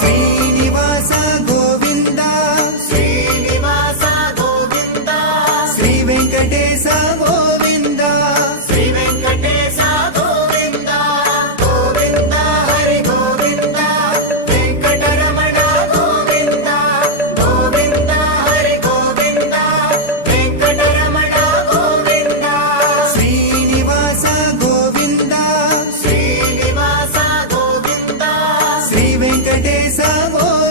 Srinivasa Govinda Srinivasa Govinda Shri Venkatesha Govinda Shri Venkatesha Govinda Govinda Hari Govinda Venkataramana Govinda Govinda Hari Govinda Venkataramana Govinda Srinivasa Govinda Srinivasa Govinda Shri Venkatesha Govinda